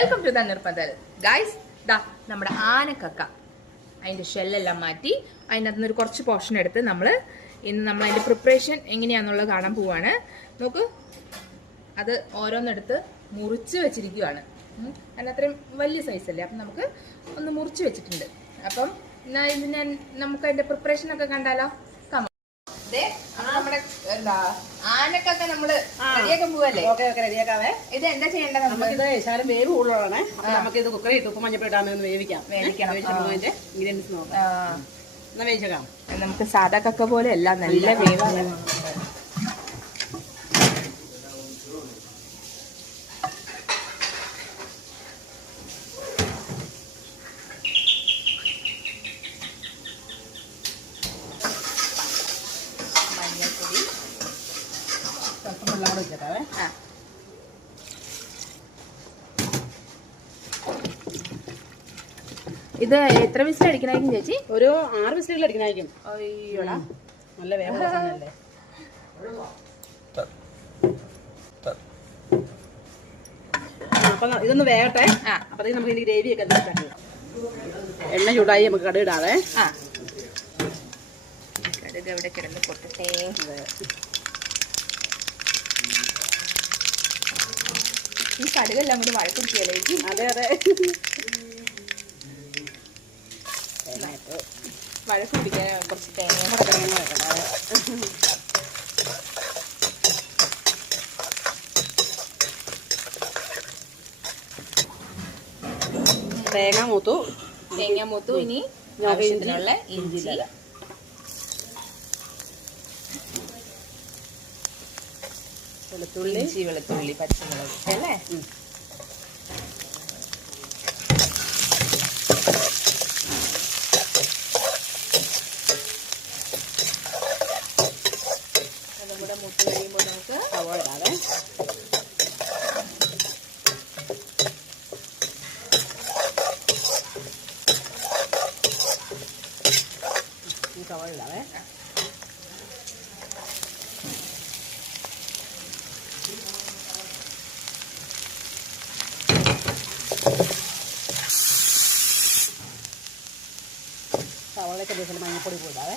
Welcome to the നിർപ്പന്തൽ guys. ദാ നമ്മുടെ ആനക്കക്ക അതിൻ്റെ ഷെല്ലെല്ലാം മാറ്റി അതിനകത്ത് നിന്ന് ഒരു കുറച്ച് പോർഷൻ എടുത്ത് നമ്മൾ അതിൻ്റെ പ്രിപ്പറേഷൻ എങ്ങനെയാണെന്നുള്ളത് കാണാൻ പോവാണ്. നോക്ക്, അത് ഓരോന്നെടുത്ത് മുറിച്ച് വെച്ചിരിക്കുകയാണ്. അതിനത്രയും വലിയ സൈസല്ലേ, അപ്പം നമുക്ക് ഒന്ന് മുറിച്ച് വെച്ചിട്ടുണ്ട്. അപ്പം ഇത് നമുക്ക് അതിൻ്റെ പ്രിപ്പറേഷനൊക്കെ കണ്ടാലോ? നമ്മുടെ എന്താ ആനക്കൊക്കെ നമ്മള് റെഡിയാക്കാൻ പോവല്ലേ? റെഡിയാക്കാവേ. ഇത് എന്താ ചെയ്യേണ്ടത്? നമുക്കിത് ശാലം വേവ് കൂടുതലാണ്. നമുക്കിത് കുക്കറിൽ ഇട്ട് ഉപ്പ് മഞ്ഞപ്പൊടി ഇട്ടാണ് വേവിക്കാം. അതിന്റെ ഇൻഗ്രീഡിയൻസ് നോക്കാം. എന്നാ വേവിച്ചേക്കാം. നമുക്ക് സാധാ കക്ക പോലെ അല്ല, നല്ല വേവാണ്. ഇത് എത്ര വിസിൽ അടിക്കണായിരിക്കും ചേച്ചി? ഒരു 6 വിസിലുകൾ അടിക്കണായിരിക്കും. അയ്യോടാ, നല്ല വേവല്ലേ. അപ്പൊ ഇതൊന്ന് വേകട്ടെ. അപ്പത്തേക്ക് നമുക്ക് ഇനി ഗ്രേവി ഒക്കെ ഉണ്ടാക്കാം. എണ്ണ ചൂടായി നമുക്ക് കടുക് ഇടാവേ. കടുക് എവിടെ കിടന്ന് പൊട്ടട്ടെ. ഈ കടുകെല്ലാം കൂടി വഴക്കുടിക്കല്ലേ ചേച്ചി? അതെ അതെ, വഴക്ക് പിടിക്കാൻ കുറച്ച് തേങ്ങ തേങ്ങ മൂത്തു. ഇനി ആവശ്യത്തിനുള്ള ഇഞ്ചി, വെളുത്തുള്ളി, പച്ചമുളക് അല്ലേ? നമ്മുടെ മുട്ട കഴിയുമ്പോൾ നമുക്ക് സവാള ഇടാവേ. സവാള ഇടാവേ. സവാളയൊക്കെ ദിവസം മഞ്ഞപ്പൊടി പോയിടാവേ.